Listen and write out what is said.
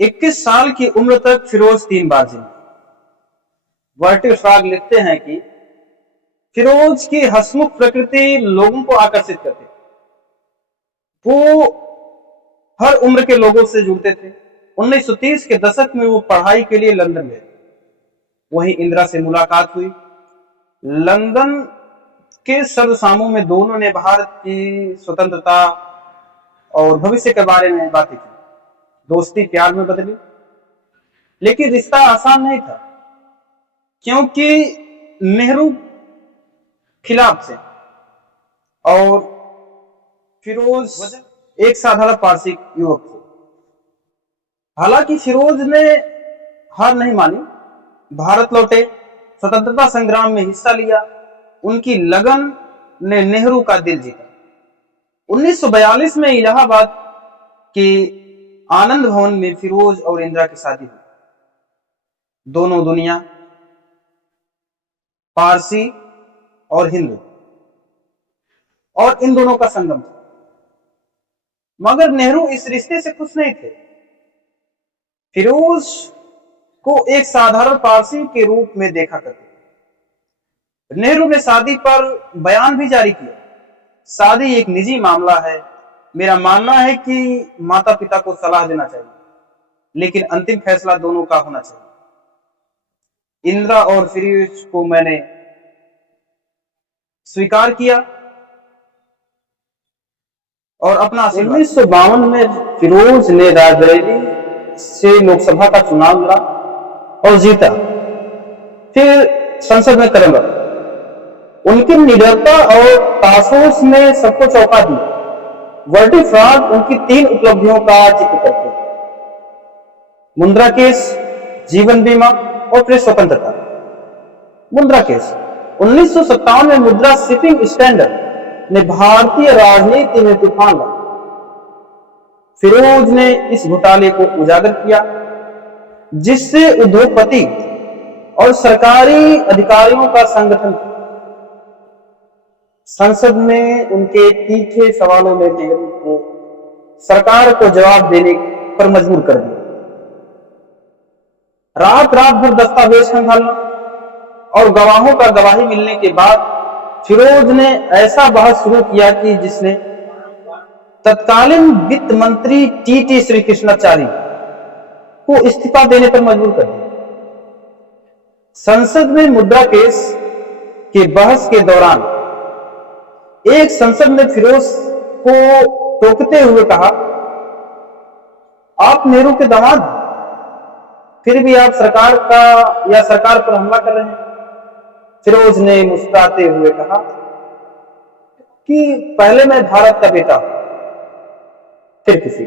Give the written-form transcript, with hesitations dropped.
21 साल की उम्र तक फिरोज 3 बार जिंदा। वर्टी फ्रॉग लिखते हैं कि फिरोज की हंसमुख प्रकृति लोगों को आकर्षित करती। वो हर उम्र के लोगों से जुड़ते थे। 1930 के दशक में वो पढ़ाई के लिए लंदन गए। वहीं इंदिरा से मुलाकात हुई। लंदन के सर्वसामों में दोनों ने भारत की स्वतंत्रता और भविष्य के बारे में बातें की। दोस्ती प्यार में बदली, लेकिन रिश्ता आसान नहीं था, क्योंकि नेहरू खिलाफ थे और फिरोज एक साधारण पारसी युवक थे। हालांकि फिरोज ने हार नहीं मानी, भारत लौटे, स्वतंत्रता संग्राम में हिस्सा लिया। उनकी लगन ने नेहरू का दिल जीता। 1942 में इलाहाबाद के आनंद भवन में फिरोज और इंदिरा की शादी हुई। दोनों दुनिया, पारसी और हिंदू, और इन दोनों का संगम था। मगर नेहरू इस रिश्ते से खुश नहीं थे। फिरोज को एक साधारण पारसी के रूप में देखा करते थे। नेहरू ने शादी पर बयान भी जारी किया। शादी एक निजी मामला है। मेरा मानना है कि माता पिता को सलाह देना चाहिए, लेकिन अंतिम फैसला दोनों का होना चाहिए। इंदिरा और फिरोज को मैंने स्वीकार किया और अपना 1952 में फिरोज ने रायबरेली से लोकसभा का चुनाव लड़ा और जीता। फिर संसद में कदम रखा। उनकी निडरता और तासोस ने सबको चौंका दिया। वर्टी फ्रॉग उनकी 3 उपलब्धियों का जिक्र करते हैं: मुद्रा केस, जीवन बीमा और प्रेस स्वतंत्रता। मुद्रा केस 1957 में मुद्रा शिपिंग स्टैंडर्ड ने भारतीय राजनीति में तूफान लाया। फिरोज ने इस घोटाले को उजागर किया, जिससे उद्योगपति और सरकारी अधिकारियों का संगठन। संसद में उनके तीखे सवालों ने नेहरू को सरकार को जवाब देने पर मजबूर कर दिया। रात रात भर दस्तावेज खंगालना और गवाहों का गवाही मिलने के बाद फिरोज ने ऐसा बहस शुरू किया कि जिसने तत्कालीन वित्त मंत्री टी श्रीकृष्णाचारी को इस्तीफा देने पर मजबूर कर दिया। संसद में मुद्रा केस के बहस के दौरान एक संसद ने फिरोज को टोकते हुए कहा, आप नेहरू के दामाद, फिर भी आप सरकार पर हमला कर रहे हैं। फिरोज ने मुस्कुराते हुए कहा कि पहले मैं भारत का बेटा, फिर किसी